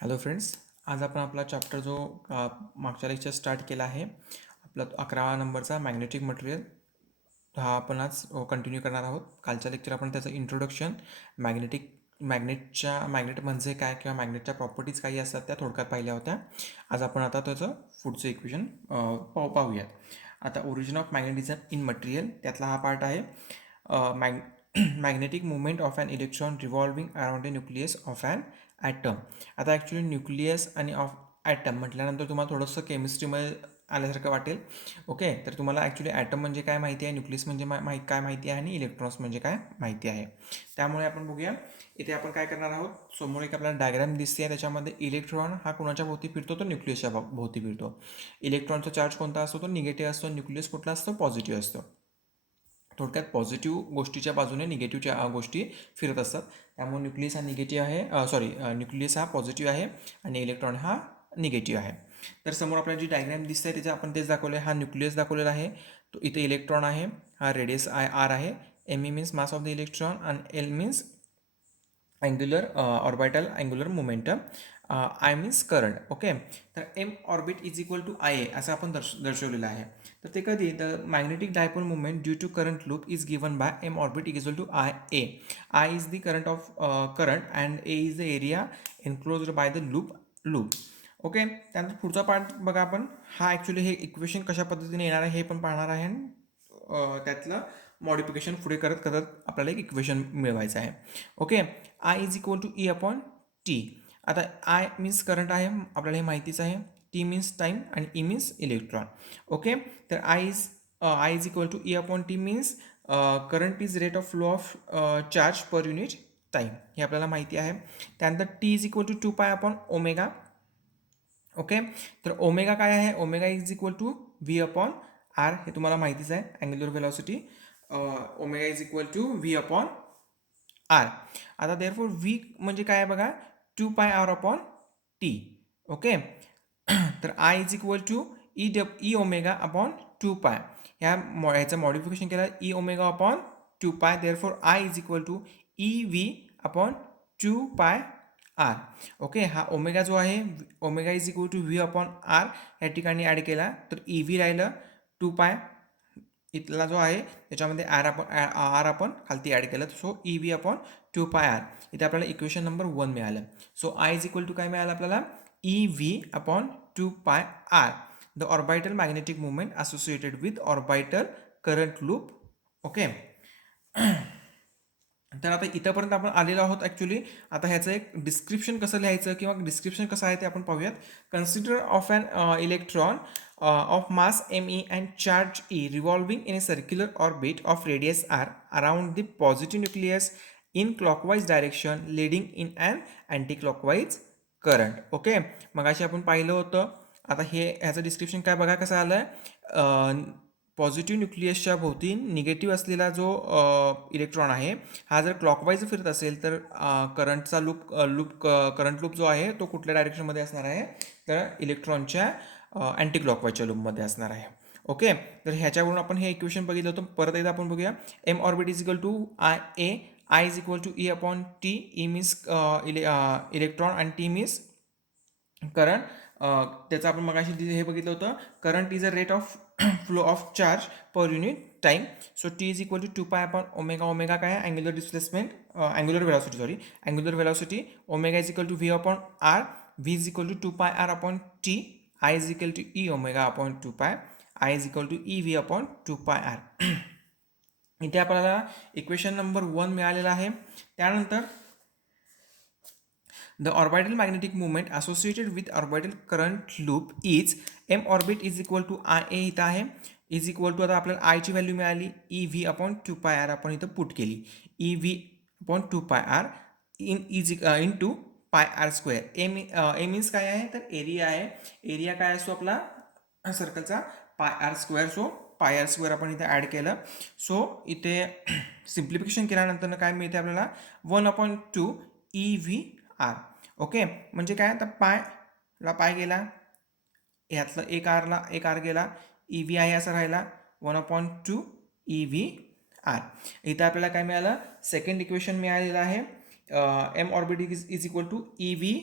Hello friends, आज आपण आपला चॅप्टर जो मागच्या लेक्चर स्टार्ट केला आहे आपला 11 नंबरचा मॅग्नेटिक मटेरियल हा आपण आज कंटिन्यू करणार आहोत. कालच्या लेक्चर आपण त्याचं इंट्रोडक्शन, मॅग्नेट म्हणजे काय किंवा मॅग्नेटच्या प्रॉपर्टीज काही असतात त्या थोडक्यात पाहिल्या होत्या. आज आपण आता त्याचं पुढचं इक्वेशन पाहूयात. आता origin of magnetism in material त्यातला हा पार्ट आहे. Magnetic movement of an electron revolving around the nucleus of an atom. आता ॲक्च्युली न्यूक्लियस आणि ऑफ ॲटम म्हटल्यानंतर तुम्हाला थोडंसं केमिस्ट्रीमध्ये आल्यासारखं वाटेल. ओके, तर तुम्हाला ॲक्च्युली ॲटम म्हणजे काय माहिती आहे, न्यूक्लियस म्हणजे काय माहिती आहे आणि इलेक्ट्रॉन्स म्हणजे काय माहिती आहे. त्यामुळे आपण बघूया इथे आपण काय करणार आहोत. समोर एक आपल्याला डायग्राम दिसते आहे, त्याच्यामध्ये इलेक्ट्रॉन हा कोणाच्या भोवती फिरतो, तो न्यूक्लियसच्या भोवती फिरतो. इलेक्ट्रॉनचा चार्ज कोणता असतो, तो निगेटिव्ह असतो. न्यूक्लियस कुठला असतो, पॉझिटिव्ह असतो. थोडक्यात पॉझिटिव्ह गोष्टीच्या बाजूने निगेटिव्हच्या गोष्टी फिरत असतात. त्यामुळे न्यूक्लियस हा निगेटिव्ह आहे, न्यूक्लियस हा पॉझिटिव्ह आहे आणि इलेक्ट्रॉन हा निगेटिव्ह आहे. तर समोर आपल्याला जी डायग्राम दिसते आहे त्याचं आपण तेच दाखवलं आहे. हा न्यूक्लियस दाखवलेला आहे, तो इथे इलेक्ट्रॉन आहे, हा रेडियस आर आहे, M E means mass of the electron आणि L means angular orbital angular momentum, I means current. Okay, तर M orbit is equal to I A असं आपण दर्शवलेलं आहे. तर ते कधी, the magnetic dipole movement due to current loop is given by M orbit equal to I A. I is the current of current and A is the area enclosed by the loop. Okay, त्यानंतर पुढचा part बघा आपण. हा actually हे equation कशा पद्धतीने येणार आहे हे पण पाहणार आहे आणि त्यातलं मॉडिफिकेशन पुढे करत करत आपल्याला एक इक्वेशन मिळवायचं आहे. Okay, I is equal to E upon T. आता आय मीन्स करंट आहे, आपल्याला हे माहितीच आहे. टी मीन्स टाईम आणि ई मीन्स इलेक्ट्रॉन. ओके, तर I is equal to E upon T means current is rate of flow of charge per unit time, हे आपल्याला माहिती आहे. त्यानंतर T is equal to 2 pi upon omega. Okay, तर omega काय आहे, omega is equal to V upon R, हे तुम्हाला माहितीच आहे. Angular velocity omega is equal to V upon R. आता देअरफॉर व्ही म्हणजे काय आहे बघा, 2 pi R upon T. Okay, तर I is equal to E omega upon 2 pi. ह्याचं मॉडिफिकेशन केलं E omega upon 2 pi. Therefore I is equal to E V upon 2 pi R. Okay, हा omega जो आहे, omega is equal to V upon R या ठिकाणी add केला तर E V राहिलं 2 पाय. इथला जो आहे त्याच्यामध्ये आर आपण खालती ॲड केलं, so E V upon 2 pi R. इथे आपल्याला इक्वेशन नंबर 1 मिळालं. So I is equal to काय मिळालं आपल्याला, E V upon 2 pi R, the orbital magnetic movement associated with orbital current loop. Okay, तर आता इथंपर्यंत आपण आलेलो आहोत ॲक्च्युली. आता ह्याचं एक डिस्क्रिप्शन कसं लिहायचं किंवा डिस्क्रिप्शन कसं आहे ते आपण पाहूयात. Consider of an electron of mass M E and charge E revolving in a circular orbit of radius R around the positive nucleus in clockwise direction leading in and anti clockwise current. Okay, मगाशी आपण पाहिलं होतं. आता ह्याचं description काय बघा कसं आलं आहे. पॉझिटिव्ह न्यूक्लियसच्या भोवती निगेटिव्ह असलेला जो इलेक्ट्रॉन आहे, हा जर क्लॉकवाईज फिरत असेल तर करंटचा करंट लूप जो आहे तो कुठल्या डायरेक्शनमध्ये असणार आहे, तर इलेक्ट्रॉनच्या अँटी क्लॉकवाईजच्या लूपमध्ये असणार आहे. ओके, तर ह्याच्यावरून आपण हे इक्वेशन बघितलं होतं. परत एकदा आपण बघूया. M orbit is equal to I is equal to E upon T. E means electron आणि टी मीन्स करंट. त्याचं आपण मगाशी हे बघितलं होतं, current is a rate of flow of charge per unit time. So T is equal to 2 pi upon omega. Omega काय आहे, angular displacement, angular velocity. Omega is equal to V upon R. V is equal to 2 pi R upon T. I is equal to E omega upon 2 pi. I is equal to E V upon 2 pi R. इथे आपल्याला equation number 1 मिळालेला आहे. त्यानंतर the orbital magnetic moment associated with orbital current loop is m orbit is equal to I a इथं आहे, is equal to, आता आपल्याला आयची व्हॅल्यू मिळाली E V upon 2 pi R आपण इथं पुट केली. E V upon 2 pi R into pi R square. A means काय आहे, तर एरिया आहे. एरिया काय असतो आपला सर्कलचा, pi R square. So pi R square आपण इथे ॲड केलं. सो इथे सिम्प्लिफिकेशन केल्यानंतर काय मिळते आपल्याला, 1/2 ई व्ही आर. ओके, म्हणजे काय, आता पायला पाय गेला, ह्यातलं एक आर गेला, ई व्ही आहे असा राहिला, 1/2 ई व्ही आर. इथं आपल्याला काय मिळालं, सेकंड इक्वेशन मिळालेलं आहे. M orbit is equal to E V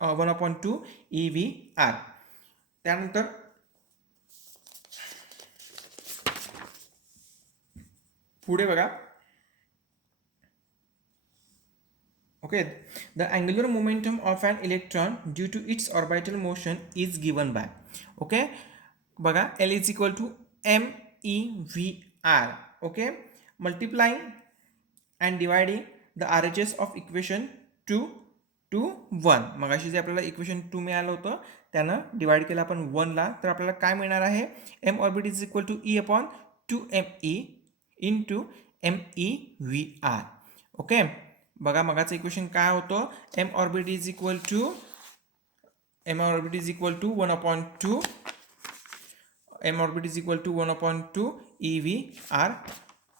1/2 EVR. त्यानंतर पुढे बघा. Okay, the angular momentum of an electron due to its orbital motion is given by, okay, बघा, L is equal to MEVR, okay, multiplying and dividing the RHS of equation 2 to 1. मगाशी जे आपल्याला equation 2 मिळालं होतं त्यानं divide केलं आपण 1 ला, तर आपल्याला काय मिळणार आहे, m orbit is equal to E upon 2me into MEVR. Okay, बघा मगाचं इक्वेशन काय होतं, m orbit is equal to 1/2 m orbit is equal to 1/2 EVR.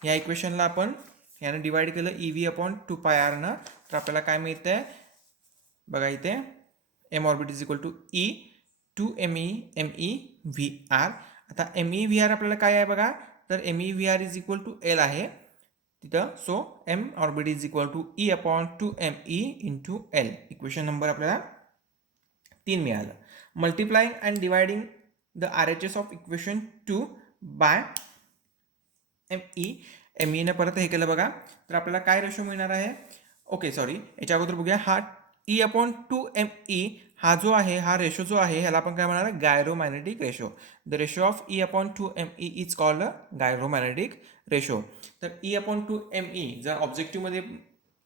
या इक्वेशनला आपण यानं डिवाइड केलं EV अपॉन 2πr न, तर आपल्याला काय मिळतंय बघा इथे, m orbit is equal to E 2MEVR. आता MEVR आपल्याला काय आहे बघा, तर MEVR is equal to L आहे तिथं, so m orbit is equal to E upon 2me into L. Equation number आपल्याला 3 मिळालं. Multiplying and dividing the RHS of equation 2 by ME ने परत हे केलं बघा, तर आपल्याला काय रेशो मिळणार आहे, ओके सॉरी याच्या अगोदर बघूया, हा E अपॉन 2me हा जो आहे, हा रेशो जो आहे ह्याला आपण काय म्हणणार, gyromagnetic ratio. The ratio of E upon 2me is called gyromagnetic ratio. तर E अपॉन 2me जर ऑब्जेक्टिव्हमध्ये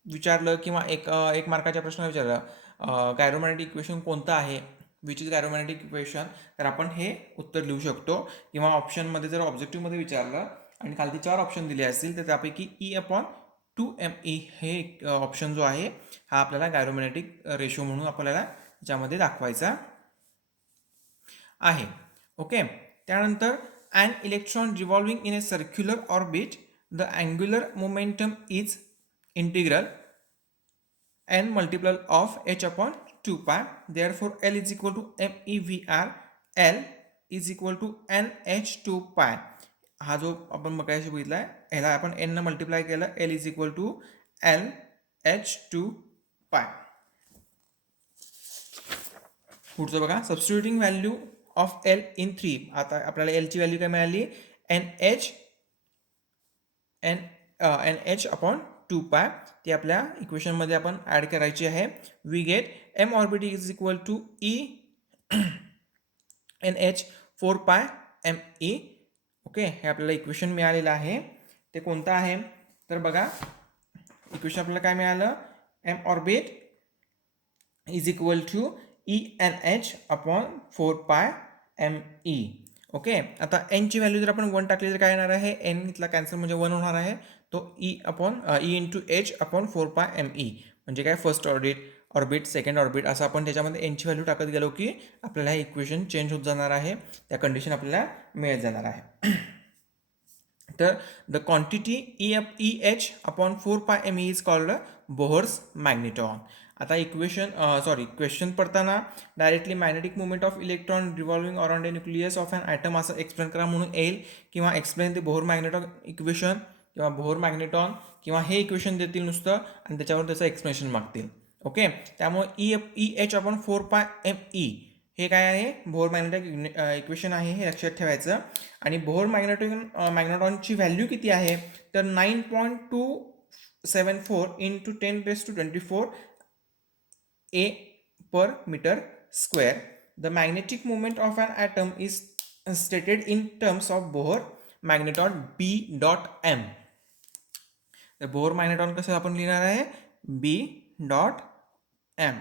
विचारलं किंवा एक मार्काच्या प्रश्नाला विचारलं गायरोमॅग्नेटिक इक्वेशन कोणतं आहे, विच इज गायरोमॅग्नेटिक इक्वेशन, तर आपण हे उत्तर लिहू शकतो. किंवा ऑप्शनमध्ये जर ऑब्जेक्टिव्हमध्ये विचारलं आणि खालती 4 ऑप्शन दिले असतील तर त्यापैकी E अपॉन 2me हे ऑप्शन जो आहे हा आपल्याला गायरोमॅग्नेटिक रेशो म्हणून आपल्याला याच्यामध्ये दाखवायचा आहे. ओके, त्यानंतर an electron revolving in a circular orbit, the angular momentum is integral n multiple of h upon 2 pi. Therefore L is equal to MEVR. L is equal to NH2 pi. हा जो आपण मगाशी बघितला आहे ह्याला आपण n न multiply केलं, L is equal to LH2 pi. पुढचं बघा, substituting value of L in 3. आता आपल्याला L ची व्हॅल्यू काय मिळाली, NH अपॉन 2 पाय, ती आपल्या इक्वेशनमध्ये आपण ॲड करायची आहे. We get m orbit is equal to E NH 4 pi ME. Okay, हे आपल्याला इक्वेशन मिळालेलं आहे. ते कोणतं आहे तर बघा, इक्वेशन आपल्याला काय मिळालं, m orbit is equal to ENH upon 4 pi ME. Okay, आता n ची व्हॅल्यू जर आपण 1 टाकली तर काय येणार आहे, n इथला कॅन्सल म्हणजे 1 होणार आहे, तो E into H upon 4 pi ME. म्हणजे काय, फर्स्ट ऑर्बिट सेकंड ऑर्बिट असं आपण त्याच्यामध्ये n ची व्हॅल्यू टाकत गेलो की आपल्याला हे इक्वेशन चेंज होत जाणार आहे, त्या कंडिशन आपल्याला मिळत जाणार आहे. तर the quantity EH upon 4 pi ME is called Bohr's magneton. आता क्वेश्चन पडताना directly magnetic movement of electron revolving around a nucleus of an atom असं एक्सप्लेन करा म्हणून येईल, किंवा explain the Bohr magneton equation किंवा बोहर मॅग्नेटॉन, किंवा हे इक्वेशन देतील नुसतं आणि त्याच्यावर त्याचं एक्सप्लेनेशन मागतील. ओके, त्यामुळे EH अपॉन 4 पाय ME हे काय आहे, बोहर मॅग्नेटिक इक्वेशन आहे, हे लक्षात ठेवायचं. आणि बोहर मॅग्नेटॉनची व्हॅल्यू किती आहे तर 9.274 into 10⁻²4 A per meter square. The magnetic moment of an atom is stated in terms of Bohr magneton B dot M. तर बोहर मॅग्नेटॉन कसं आपण लिहिणार आहे, B डॉट M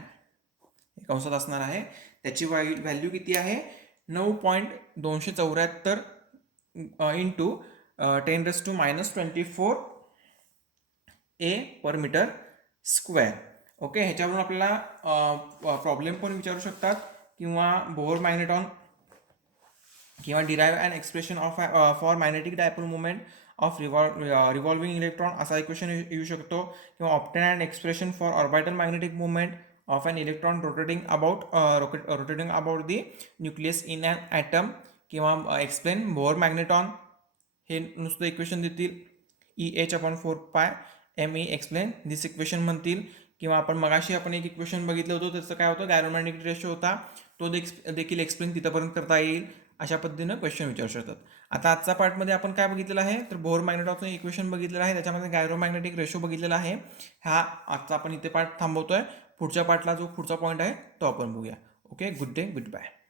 कंसात असणार आहे. त्याची व्हॅल्यू किती आहे, 9.274 into 10⁻² A per metre square. Okay, ह्याच्यावरून आपल्याला प्रॉब्लेम पण विचारू शकतात, किंवा बोहर मॅग्नेटॉन किंवा derive and expression for magnetic dipole movement of revolving electron असा इक्वेशन येऊ शकतो, किंवा obtain and expression for orbital magnetic movement of an electron rotating about the nucleus in an atom, किंवा एक्सप्लेन बोहर मॅग्नेटॉन, हे नुसतं equation देतील. EH upon 4 pi ME explain दिस equation म्हणतील, किंवा आपण मगाशी आपण एक इक्वेशन बघितलं होतं, त्याचं काय होतं, गायरोमॅग्नेटिक रेशो होता, तो देखील एक्सप्लेन तिथंपर्यंत करता येईल. अशा पद्धतीनं क्वेश्चन विचारू शकतात. आता आजच्या पार्टमध्ये आपण काय बघितलेलं आहे, तर बोर मॅग्नेटॉफचं इक्वेशन बघितलेलं आहे, त्याच्यामध्ये गायरोमॅग्नेटिक रेशो बघितलेला आहे. हा आजचा आपण इथे पार्ट थांबवतोय. पुढच्या पार्टला जो पुढचा पॉईंट आहे तो आपण बघूया. Okay, good day, good bye.